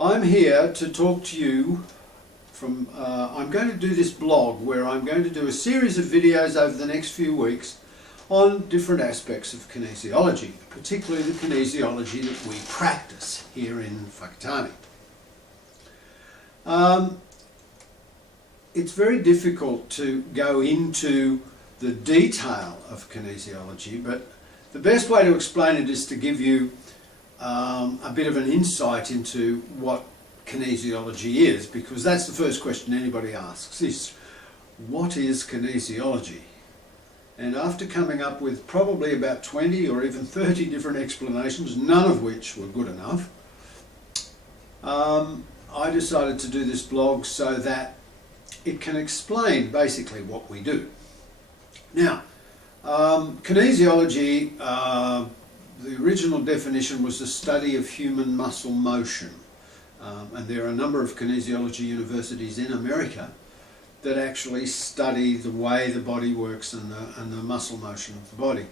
I'm here to talk to you from, I'm going to do this blog where I'm going to do a series of videos over the next few weeks on different aspects of kinesiology, particularly the kinesiology that we practice here in Whakatane. It's very difficult to go into the detail of kinesiology, but the best way to explain it is to give you a bit of an insight into what kinesiology is, because that's the first question anybody asks is, what is kinesiology? And after coming up with probably about 20 or even 30 different explanations, none of which were good enough, I decided to do this blog so that it can explain basically what we do. Now, kinesiology, the original definition was the study of human muscle motion. And there are a number of kinesiology universities in America that actually study the way the body works and the muscle motion of the body.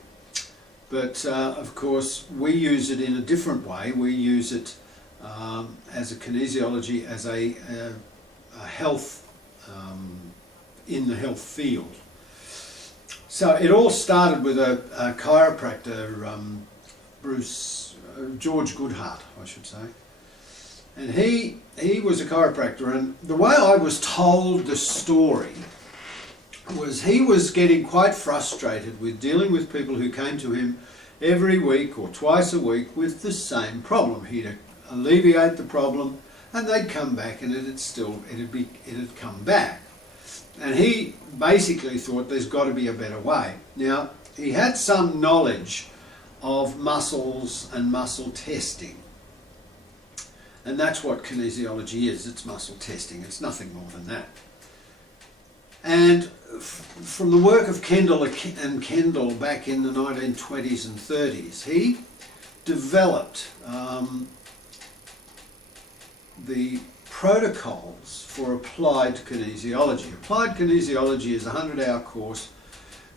But of course we use it in a different way. We use it as a kinesiology, as a health, in the health field. So it all started with a chiropractor, George Goodhart, I should say. And he was a chiropractor, and the way I was told the story was he was getting quite frustrated with dealing with people who came to him every week or twice a week with the same problem. He'd alleviate the problem and they'd come back and it'd come back. And he basically thought there's got to be a better way. Now, he had some knowledge of muscles and muscle testing. And that's what kinesiology is. It's muscle testing. It's nothing more than that. And from the work of Kendall and Kendall back in the 1920s and 30s, he developed the protocols for applied kinesiology. Applied kinesiology is a 100-hour course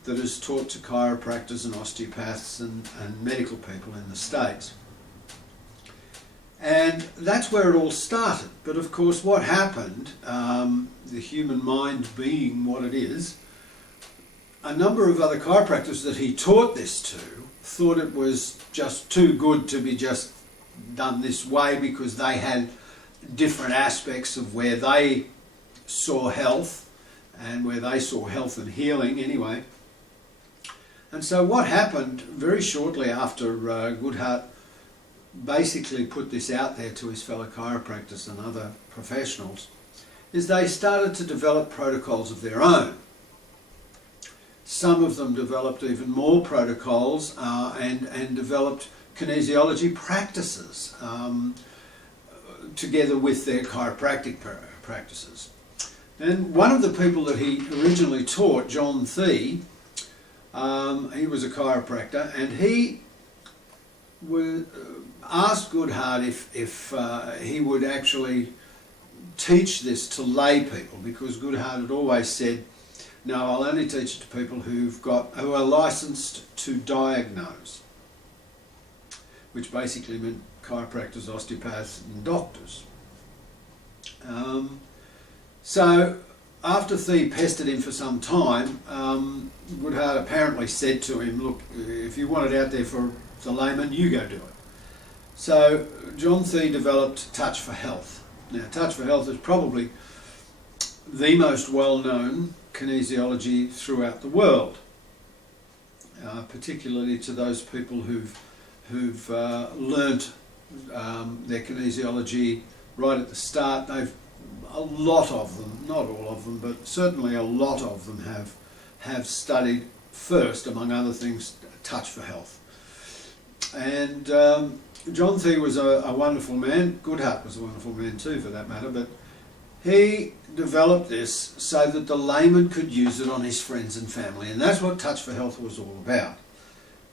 that is taught to chiropractors and osteopaths and medical people in the States. And that's where it all started. But of course what happened, the human mind being what it is, a number of other chiropractors that he taught this to thought it was just too good to be just done this way, because they had different aspects of where they saw health and where they saw health and healing anyway. And so what happened very shortly after Goodhart basically put this out there to his fellow chiropractors and other professionals is they started to develop protocols of their own. Some of them developed even more protocols and developed kinesiology practices together with their chiropractic practices. And one of the people that he originally taught, John Thie, he was a chiropractor, and he asked Goodhart if he would actually teach this to lay people, because Goodhart had always said, no, I'll only teach it to people who are licensed to diagnose, which basically meant chiropractors, osteopaths and doctors. So after Thie pestered him for some time, Goodhart apparently said to him, look, if you want it out there for the layman, you go do it. So John Thie developed Touch for Health. Now, Touch for Health is probably the most well-known kinesiology throughout the world, particularly to those people who've learnt their kinesiology right at the start. A lot of them, not all of them, but certainly a lot of them have studied first, among other things, Touch for Health. And John Thie was a wonderful man. Goodhart was a wonderful man too, for that matter, but he developed this so that the layman could use it on his friends and family, and that's what Touch for Health was all about.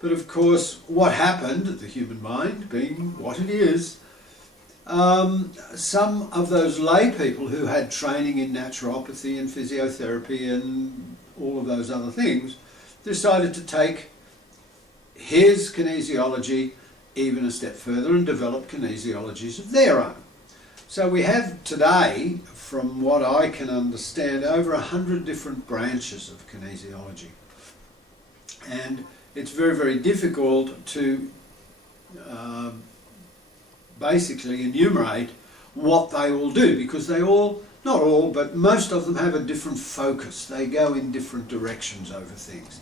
But of course, what happened, the human mind being what it is, some of those lay people who had training in naturopathy and physiotherapy and all of those other things decided to take his kinesiology even a step further and develop kinesiologies of their own. So we have today, from what I can understand, over 100 different branches of kinesiology. And it's very, very difficult to basically enumerate what they all do, because they all, not all, but most of them have a different focus. They go in different directions over things.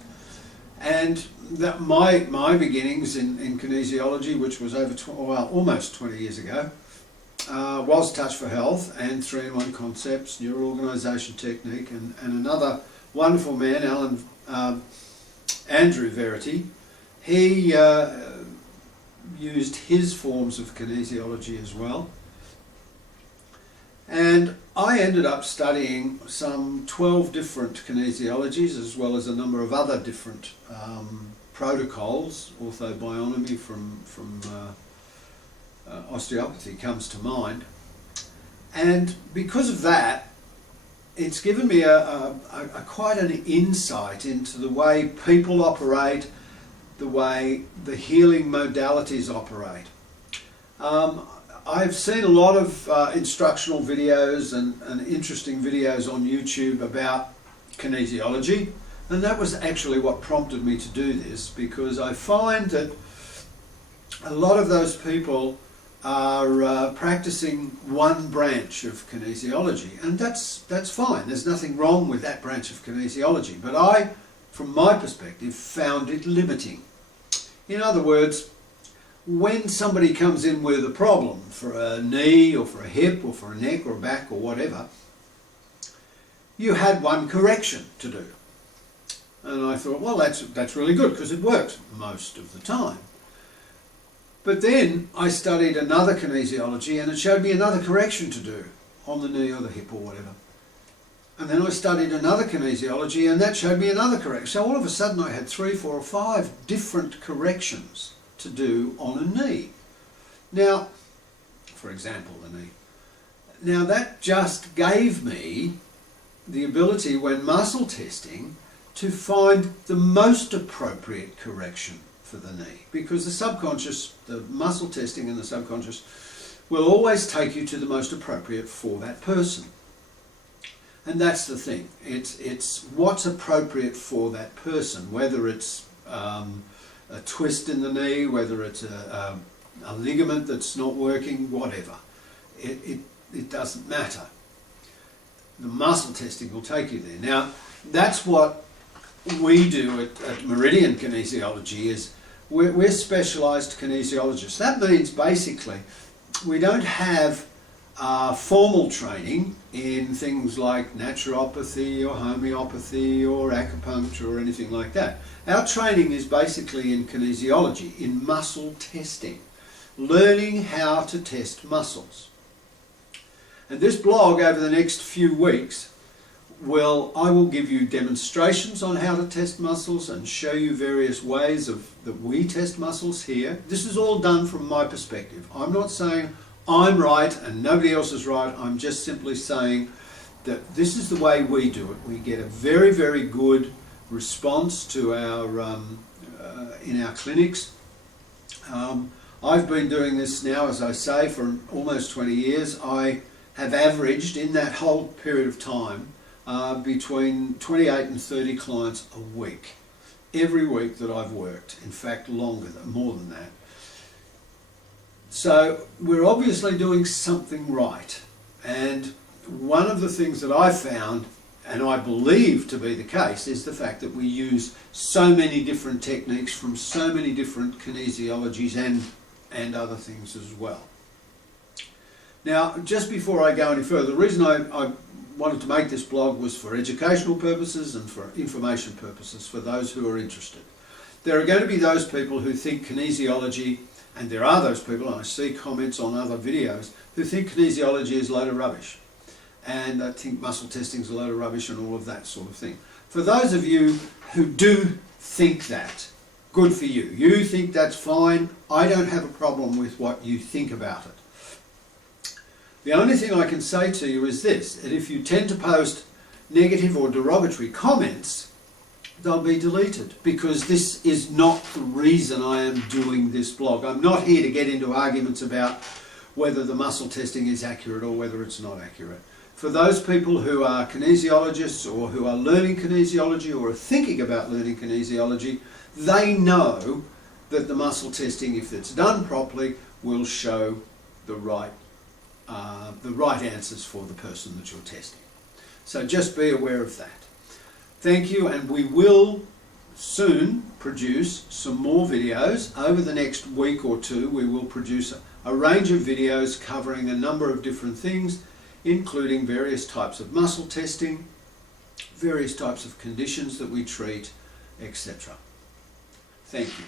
And that my beginnings in kinesiology, which was almost 20 years ago, was Touch for Health and 3-in-1 Concepts, Neuroorganisation Technique, and another wonderful man, Andrew Verity. He used his forms of kinesiology as well. And I ended up studying some 12 different kinesiologies, as well as a number of other different protocols. Orthobionomy from osteopathy comes to mind. And because of that, it's given me quite an insight into the way people operate, the way the healing modalities operate. I've seen a lot of instructional videos and interesting videos on YouTube about kinesiology, and that was actually what prompted me to do this, because I find that a lot of those people are practicing one branch of kinesiology, and that's fine. There's nothing wrong with that branch of kinesiology, but I, from my perspective, found it limiting. In other words, when somebody comes in with a problem for a knee or for a hip or for a neck or a back or whatever, you had one correction to do. And I thought, well, that's really good, because it works most of the time. But then I studied another kinesiology, and it showed me another correction to do on the knee or the hip or whatever. And then I studied another kinesiology, and that showed me another correction. So all of a sudden I had 3, 4 or 5 different corrections to do on a knee. Now, for example, the knee. Now that just gave me the ability, when muscle testing, to find the most appropriate correction for the knee, because the subconscious, the muscle testing in the subconscious, will always take you to the most appropriate for that person. And that's the thing. It's what's appropriate for that person, whether it's a twist in the knee, whether it's a ligament that's not working, whatever. It doesn't matter. The muscle testing will take you there. Now, that's what we do at Meridian Kinesiology. Is we're specialised kinesiologists. That means basically we don't have formal training in things like naturopathy or homeopathy or acupuncture or anything like that. Our training is basically in kinesiology, in muscle testing, learning how to test muscles. And this blog over the next few weeks I will give you demonstrations on how to test muscles and show you various ways that we test muscles here. This is all done from my perspective. I'm not saying I'm right and nobody else is right. I'm just simply saying that this is the way we do it. We get a very, very good response to our in our clinics. I've been doing this now, as I say, for almost 20 years. I have averaged in that whole period of time between 28 and 30 clients a week, every week that I've worked. In fact, more than that. So we're obviously doing something right. And one of the things that I found, and I believe to be the case, is the fact that we use so many different techniques from so many different kinesiologies and other things as well. Now, just before I go any further, the reason I wanted to make this blog was for educational purposes and for information purposes for those who are interested. There are going to be those people who think kinesiology, and there are those people, and I see comments on other videos, who think kinesiology is a load of rubbish. And I think muscle testing is a load of rubbish and all of that sort of thing. For those of you who do think that, good for you. You think that's fine. I don't have a problem with what you think about it. The only thing I can say to you is this, that if you tend to post negative or derogatory comments, they'll be deleted, because this is not the reason I am doing this blog. I'm not here to get into arguments about whether the muscle testing is accurate or whether it's not accurate. For those people who are kinesiologists or who are learning kinesiology or are thinking about learning kinesiology, they know that the muscle testing, if it's done properly, will show the right answers for the person that you're testing. So just be aware of that. Thank you, and we will soon produce some more videos. Over the next week or two, we will produce a range of videos covering a number of different things, including various types of muscle testing, various types of conditions that we treat, etc. Thank you.